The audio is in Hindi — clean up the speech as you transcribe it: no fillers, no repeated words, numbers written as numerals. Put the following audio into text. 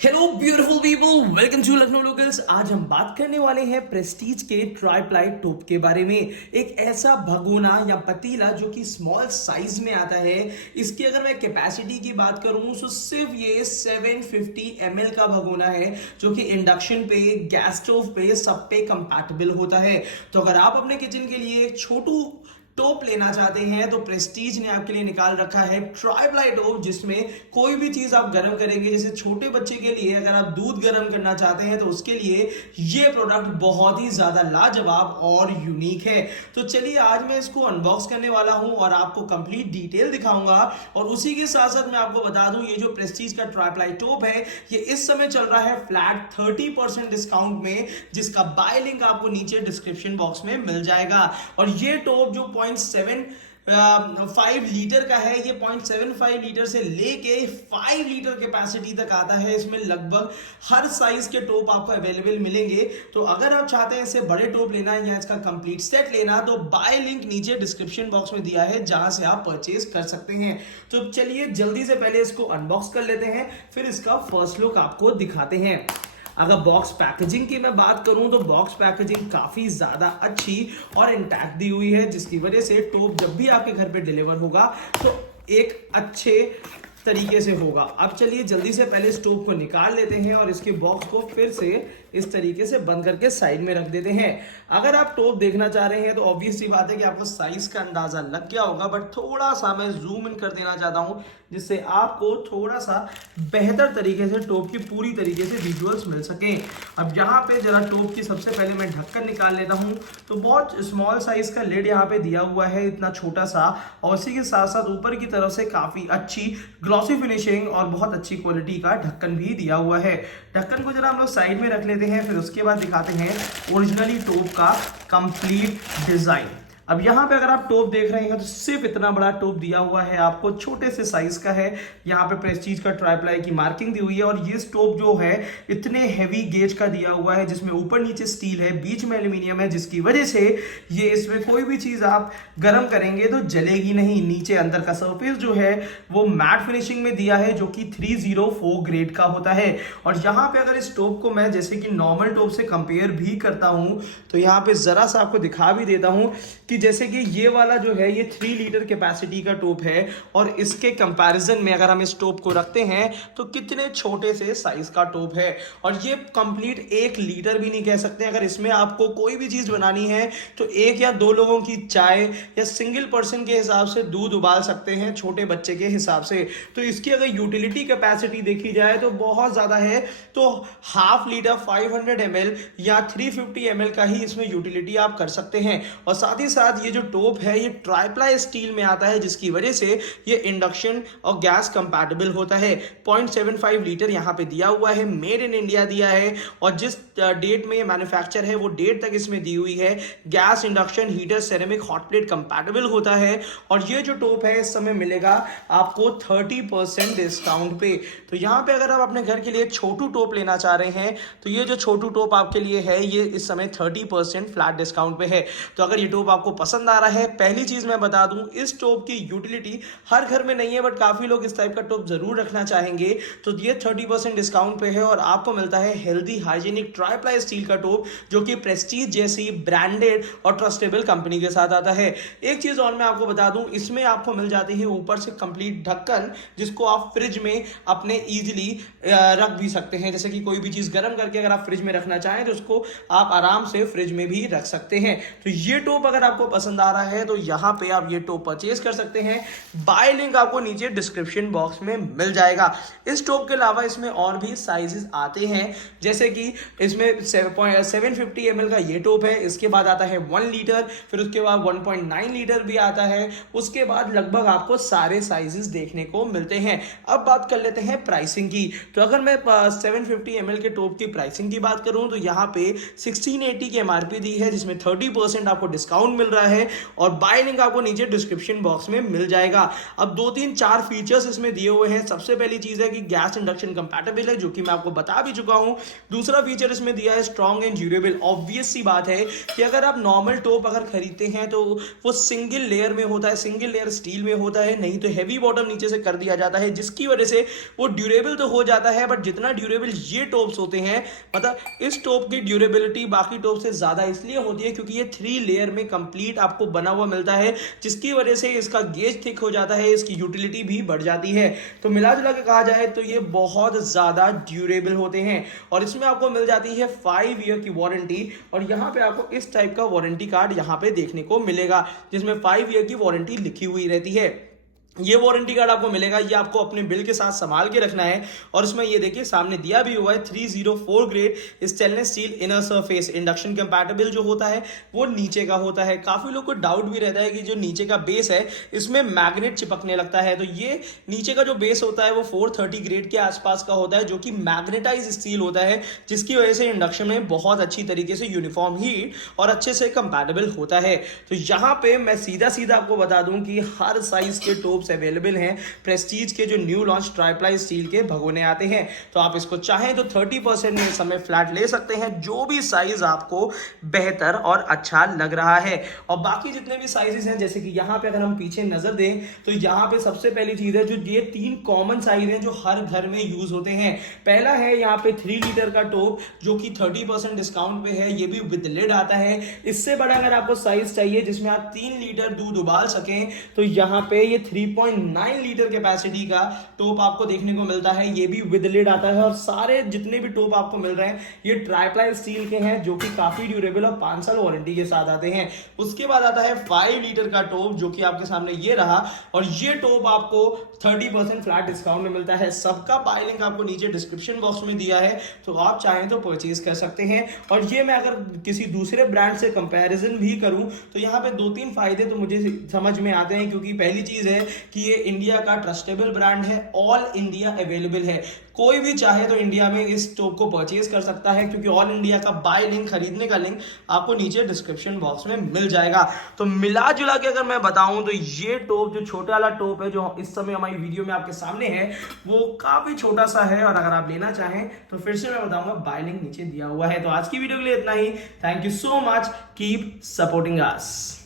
Hello beautiful people, welcome to Lucknow locals. आज हम बात करने वाले हैं प्रेस्टीज के ट्राईप्लाई टोप के बारे में। एक ऐसा भगोना या पतीला जो कि स्मॉल साइज में आता है। इसकी अगर मैं कैपेसिटी की बात करूं तो सिर्फ ये 750 ml का भगोना है, जो कि इंडक्शन पे, गैस स्टोव पे, सब पे कंपैटिबल होता है। तो अगर आप अपने किचन के लिए एक छोटू टोप लेना चाहते हैं तो प्रेस्टीज ने आपके लिए निकाल रखा है ट्राईप्लाई टोप, जिसमें कोई भी चीज आप गर्म करेंगे, जैसे छोटे बच्चे के लिए अगर आप दूध गर्म करना चाहते हैं तो उसके लिए ये प्रोडक्ट बहुत ही ज्यादा लाजवाब और यूनिक है। तो चलिए आज मैं इसको अनबॉक्स करने वाला हूं और आपको कंप्लीट डिटेल दिखाऊंगा। और उसी के साथ साथ मैं आपको बता दूं, ये जो प्रेस्टीज का ट्राईप्लाई टोप है ये इस समय चल रहा है फ्लैट 30% डिस्काउंट में, जिसका बाय लिंक आपको नीचे डिस्क्रिप्शन बॉक्स में मिल जाएगा। और ये टोप जो 0.75 लीटर का है, ये 0.75 लीटर से लेके 5 लीटर कैपेसिटी तक आता है। इसमें लगभग हर साइज के टोप आपको अवेलेबल मिलेंगे। तो अगर आप चाहते हैं इससे बड़े टोप लेना या इसका कंप्लीट सेट लेना तो बाय लिंक नीचे डिस्क्रिप्शन बॉक्स में दिया है, जहां से आप परचेज कर सकते हैं। तो चलिए जल्दी से पहले इसको अनबॉक्स कर लेते हैं, फिर इसका फर्स्ट लुक आपको दिखाते हैं। अगर बॉक्स पैकेजिंग की मैं बात करूं तो बॉक्स पैकेजिंग काफी ज्यादा अच्छी और इंटैक्ट दी हुई है, जिसकी वजह से टोप जब भी आपके घर पे डिलीवर होगा तो एक अच्छे तरीके से होगा। अब चलिए जल्दी से पहले स्टोव को निकाल लेते हैं और इसके बॉक्स को फिर से इस तरीके से बंद करके साइड में रख देते हैं। अगर आप टोप देखना चाह रहे हैं तो ऑब्वियस सी बात है कि आपको साइज का अंदाजा लग गया होगा, बट थोड़ा सा मैं जूम इन कर देना चाहता हूं, जिससे आपको थोड़ा सा बेहतर तरीके से टोप की पूरी तरीके से विजुअल्स मिल सके। अब यहाँ पे जरा टोप की सबसे पहले मैं ढक्कन निकाल लेता हूँ। तो बहुत स्मॉल साइज का लिड यहाँ पे दिया हुआ है, इतना छोटा सा, और इसी के साथ साथ ऊपर की तरफ से काफी अच्छी ग्लॉसी फिनिशिंग और बहुत अच्छी क्वालिटी का ढक्कन भी दिया हुआ है। ढक्कन को जरा हम लोग साइड में रख लेते हैं, फिर उसके बाद दिखाते हैं ओरिजिनली टोप का कंप्लीट डिजाइन। अब यहाँ पे अगर आप टोप देख रहे हैं तो सिर्फ इतना बड़ा टोप दिया हुआ है आपको, छोटे से साइज का है। यहाँ पे प्रेस्टीज का ट्राईप्लाई की मार्किंग दी हुई है, और ये टोप जो है इतने हैवी गेज का दिया हुआ है, जिसमें ऊपर नीचे स्टील है, बीच में एल्यूमिनियम है, जिसकी वजह से ये इसमें कोई भी चीज आप गर्म करेंगे तो जलेगी नहीं। नीचे अंदर का सरफेस जो है वो मैट फिनिशिंग में दिया है, जो कि 304 ग्रेड का होता है। और यहाँ पे अगर इस टोप को मैं जैसे कि नॉर्मल टोप से कंपेयर भी करता हूँ तो यहाँ पे जरा सा आपको दिखा भी देता हूँ कि जैसे कि ये वाला जो है ये 3 लीटर कैपेसिटी का टोप है, और इसके कंपैरिजन में अगर हम इस टोप को रखते हैं तो कितने छोटे से साइज का टोप है। और ये कंप्लीट 1 लीटर भी नहीं कह सकते। अगर इसमें आपको कोई भी चीज बनानी है तो 1 या 2 लोगों की चाय या सिंगल पर्सन के हिसाब से दूध उबाल सकते हैं, छोटे बच्चे के हिसाब से। तो इसकी अगर यूटिलिटी कैपेसिटी देखी जाए तो बहुत ज्यादा है। तो हाफ लीटर 500 ml या 350 ml का ही इसमें यूटिलिटी आप कर सकते हैं। और साथ ही साथ ये जो टोप है ये ट्राईप्लाई स्टील में आता है, जिसकी वजह से ये इंडक्शन और गैस कंपैटिबल होता है। 0.75 लीटर यहाँ पे दिया हुआ है, मेड इन इंडिया दिया है, और जिस डेट में मैन्युफैक्चर है वो डेट तक इसमें दी हुई है। Gas, induction, heater, ceramic, hot plate compatible होता है। और ये जो टोप है इस समय मिलेगा आपको 30% डिस्काउंट पे। तो यहाँ पे अगर आप अपने घर के लिए छोटू टोप लेना चाह रहे हैं तो ये जो छोटू टोप आपके लिए है ये इस समय 30% फ्लैट डिस्काउंट पे है। तो अगर ये टोप आपको पसंद आ रहा है, पहली चीज मैं बता दूं, इस टोप की यूटिलिटी हर घर में नहीं है, बट काफी लोग इस टाइप का टोप जरूर रखना चाहेंगे। तो ये 30% डिस्काउंट पे है और आपको मिलता है हेल्दी हाइजीनिक ट्राईप्लाई स्टील का टोप, जो कि प्रेस्टीज जैसी ब्रांडेड और ट्रस्टेबल कंपनी के साथ आता है। एक चीज और मैं आपको बता दूं, इसमें आपको मिल जाती है ऊपर से कंप्लीट ढक्कन, जिसको आप फ्रिज में अपने इजीली रख भी सकते हैं। जैसे कि कोई भी चीज गर्म करके अगर आप फ्रिज में रखना चाहें तो उसको आप आराम से फ्रिज में भी रख सकते हैं। तो ये टोप अगर आपको पसंद आ रहा है तो यहाँ पे आप ये टोप परचेज कर सकते हैं। बाय लिंक आपको नीचे डिस्क्रिप्शन बॉक्स में मिल जाएगा। इस टोप के अलावा इसमें और भी साइजेस आते हैं, जैसे कि इसमें 750 ml का ये टोप है, इसके बाद आता है 1 लीटर, फिर उसके बाद 1.9 लीटर भी आता है। उसके बाद लगभग आपको सारे साइजेस देखने को मिलते हैं। अब बात कर लेते हैं प्राइसिंग की। तो अगर मैं 750 ml के टोप की प्राइसिंग की बात करूं तो यहाँ पे 1680 की एमआरपी दी है, जिसमें 30% आपको डिस्काउंट मिल रहा है और बाय लिंक आपको नीचे डिस्क्रिप्शन बॉक्स में मिल जाएगा। अब 2-3-4 फीचर्स इसमें दिए हुए हैं। सबसे पहली चीज है कि गैस इंडक्शन कंपैटिबल है, जो कि मैं आपको बता भी चुका हूं। दूसरा फीचर इसमें दिया है स्ट्रॉन्ग एंड ड्यूरेबल। ऑब्वियस सी बात है कि अगर आप नॉर्मल टोप अगर खरीदते हैं तो वो सिंगल लेयर में होता है, सिंगल लेयर स्टील में होता है, नहीं तो हैवी बॉटम नीचे से कर दिया जाता है, जिसकी वजह से वो ड्यूरेबल तो हो जाता है, बट जितना ड्यूरेबल ये टोप्स होते हैं, मतलब इस टोप की ड्यूरेबिलिटी बाकी टोप से ज्यादा इसलिए होती है क्योंकि ये 3 लेयर में कंप्लीट आपको बना हुआ मिलता है, जिसकी वजह से इसका गेज थिक हो जाता है, इसकी यूटिलिटी भी बढ़ जाती है। तो मिला जुला के कहा जाए तो ये बहुत ज्यादा ड्यूरेबल होते हैं और इसमें आपको मिल जाती है 5 ईयर की वारंटी। और यहां पे आपको इस टाइप का वारंटी कार्ड यहां पे देखने को मिलेगा जिसमें 5 ईयर की वारंटी लिखी हुई रहती है। ये वारंटी कार्ड आपको मिलेगा, ये आपको अपने बिल के साथ संभाल के रखना है। और इसमें ये देखिए सामने दिया भी हुआ है 304 grade stainless steel inner surface, induction compatible जो होता है वो नीचे का होता है। काफी लोग को डाउट भी रहता है कि जो नीचे का बेस है इसमें मैग्नेट चिपकने लगता है, तो ये नीचे का जो बेस होता है वो 430 ग्रेड के आसपास का होता है, जो कि मैग्नेटाइज स्टील होता है, जिसकी वजह से इंडक्शन में बहुत अच्छी तरीके से यूनिफॉर्म हीट और अच्छे से कंपैटिबल होता है। तो यहाँ पे मैं सीधा सीधा आपको बता दूं कि हर साइज के टोप्स अवेलेबल हैं। प्रेस्टीज के जो न्यू लॉन्च ट्राइप्लाई स्टील के भगोने आते हैं, तो आप इसको चाहें तो 30% में इस समय फ्लैट ले सकते हैं, जो भी साइज आपको बेहतर और अच्छा लग रहा है। और बाकी जितने भी साइजेस हैं, जैसे कि यहाँ पे अगर हम पीछे नजर दें तो यहाँ पे सबसे पहली चीज है जो ये 3 कॉमन साइज हैं जो हर घर में यूज होते हैं। पहला है यहाँ पे 3 लीटर का टोप जो कि 30% डिस्काउंट पे है, ये भी विद लिड आता है। इससे बड़ा अगर आपको साइज चाहिए जिसमें आप 3 लीटर दूध उबाल सकें, तो यहाँ पे ये 3.9 लीटर कैपेसिटी का टोप आपको देखने को मिलता है, ये भी विद लिड आता है। और सारे जितने भी टोप आपको मिल रहे हैं ये ट्राइप्लाई स्टील के हैं, जो कि काफी ड्यूरेबल और 5 साल वारंटी के साथ आते हैं। उसके बाद आता है 5 लीटर का टोप, जो कि आपके सामने ये रहा, और ये टोप आपको 30% फ्लैट डिस्काउंट में मिलता है। सबका बाय लिंक आपको नीचे डिस्क्रिप्शन बॉक्स में दिया है, तो आप चाहें तो परचेज कर सकते हैं। और ये मैं अगर किसी दूसरे ब्रांड से कंपैरिजन भी करूं तो यहाँ पे 2-3 फायदे तो मुझे समझ में आते हैं, क्योंकि पहली चीज है कि ये इंडिया का ट्रस्टेबल ब्रांड है, ऑल इंडिया अवेलेबल है, कोई भी चाहे तो इंडिया में इस टोप को परचेज कर सकता है, क्योंकि ऑल इंडिया का बाय लिंक, खरीदने का लिंक आपको नीचे डिस्क्रिप्शन बॉक्स में मिल जाएगा। तो मिला जुला के अगर मैं बताऊं तो ये टोप जो छोटा वाला टोप है जो इस समय हमारी वीडियो में आपके सामने है, वो काफी छोटा सा है, और अगर आप लेना चाहें तो फिर से मैं बताऊंगा बाय लिंक नीचे दिया हुआ है। तो आज की वीडियो के लिए इतना ही। Thank you so much, keep supporting us.